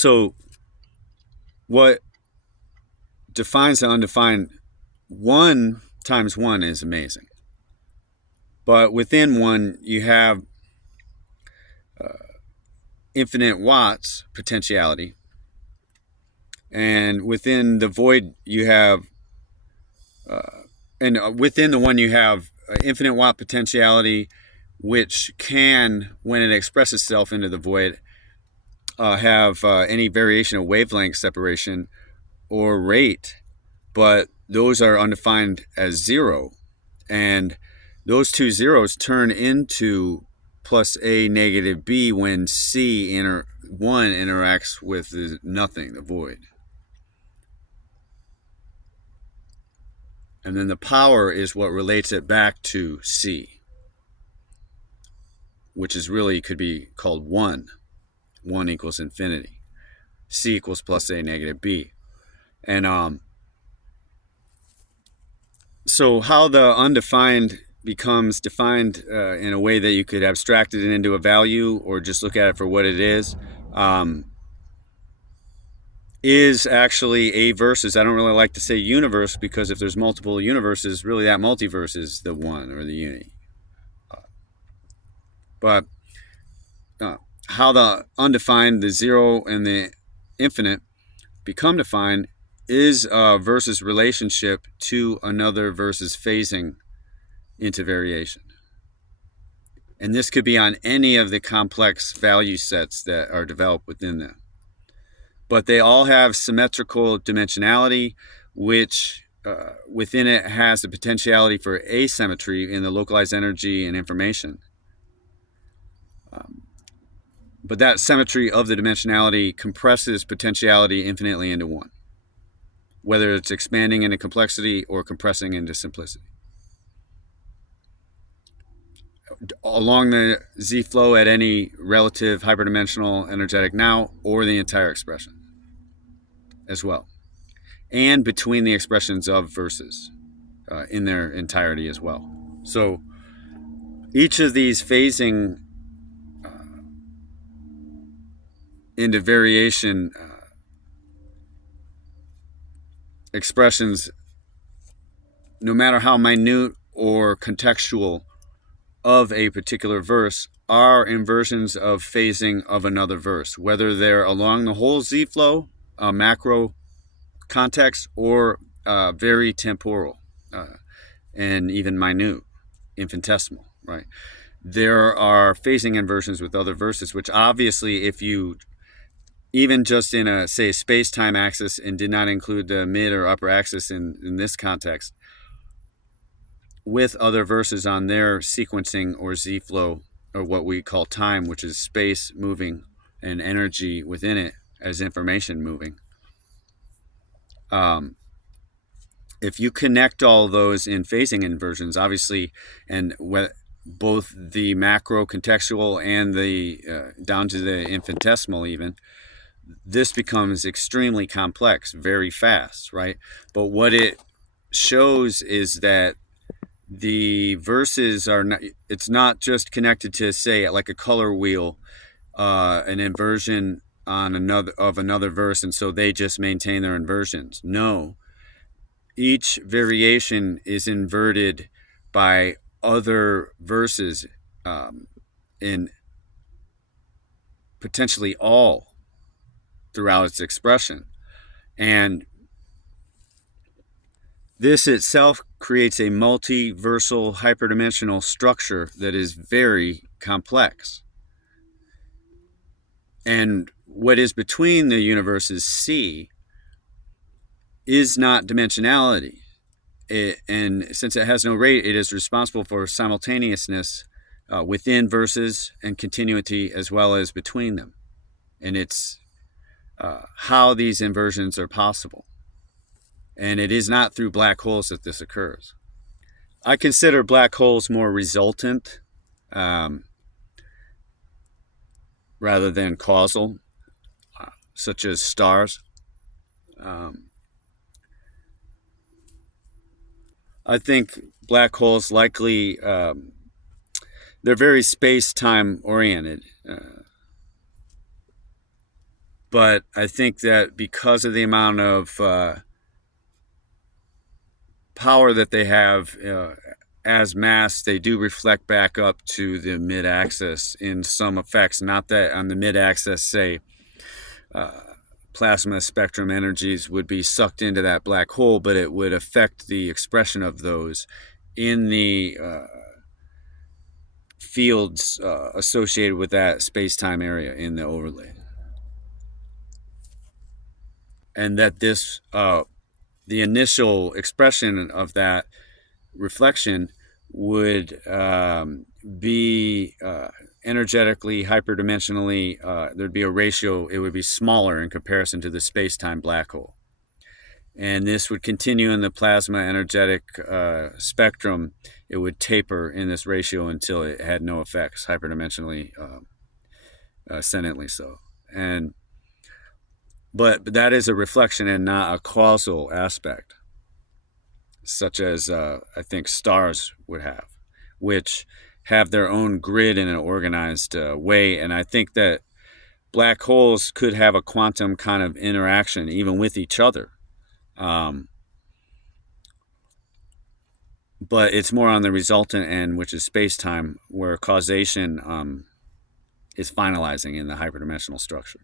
So what defines the undefined? 1 times 1 is amazing. But within 1, you have infinite watts potentiality. And within the void, you have, within the 1, you have infinite watt potentiality, which can, when it expresses itself into the void, have any variation of wavelength separation or rate, but those are undefined as 0. And those two zeros turn into plus A negative B when C1 interacts with the nothing, the void. And then the power is what relates it back to C, which is really could be called 1. 1 equals infinity. C equals plus A negative B. And so how the undefined becomes defined in a way that you could abstract it into a value or just look at it for what it is actually a versus. I don't really like to say universe, because if there's multiple universes, really that multiverse is the one or the unity. But how the undefined, the 0 and the infinite become defined is a versus relationship to another versus phasing into variation. And this could be on any of the complex value sets that are developed within them. But they all have symmetrical dimensionality, which within it has the potentiality for asymmetry in the localized energy and information. But that symmetry of the dimensionality compresses potentiality infinitely into 1, whether it's expanding into complexity or compressing into simplicity. Along the z-flow at any relative hyperdimensional energetic now, or the entire expression as well, and between the expressions of verses in their entirety as well. So each of these phasing into variation expressions, no matter how minute or contextual of a particular verse, are inversions of phasing of another verse, whether they're along the whole z-flow, macro context, or very temporal and even minute, infinitesimal, right? There are phasing inversions with other verses, which obviously, if you even just in a, say, space-time axis and did not include the mid or upper axis in this context, with other verses on their sequencing or z-flow, or what we call time, which is space moving and energy within it as information moving. If you connect all those in phasing inversions, obviously, and both the macro contextual and the down to the infinitesimal even, this becomes extremely complex very fast, right? But what it shows is that the verses are not, it's not just connected to, say, like a color wheel, an inversion on another verse, and so they just maintain their inversions. No, each variation is inverted by other verses in potentially all throughout its expression. And this itself creates a multiversal hyperdimensional structure that is very complex. And what is between the universes C is not dimensionality. And since it has no rate, it is responsible for simultaneousness within verses and continuity as well as between them. And it's how these inversions are possible. And it is not through black holes that this occurs. I consider black holes more resultant rather than causal, such as stars. I think black holes likely, they're very space-time oriented. But I think that because of the amount of power that they have as mass, they do reflect back up to the mid-axis in some effects. Not that on the mid-axis, say, plasma spectrum energies would be sucked into that black hole, but it would affect the expression of those in the fields associated with that space-time area in the overlay. And that this, the initial expression of that reflection would be energetically, hyperdimensionally, there'd be a ratio, it would be smaller in comparison to the space-time black hole. And this would continue in the plasma energetic spectrum. It would taper in this ratio until it had no effects, hyperdimensionally, ascendantly so. But that is a reflection and not a causal aspect, such as I think stars would have, which have their own grid in an organized way. And I think that black holes could have a quantum kind of interaction even with each other. But it's more on the resultant end, which is space-time, where causation is finalizing in the hyperdimensional structure.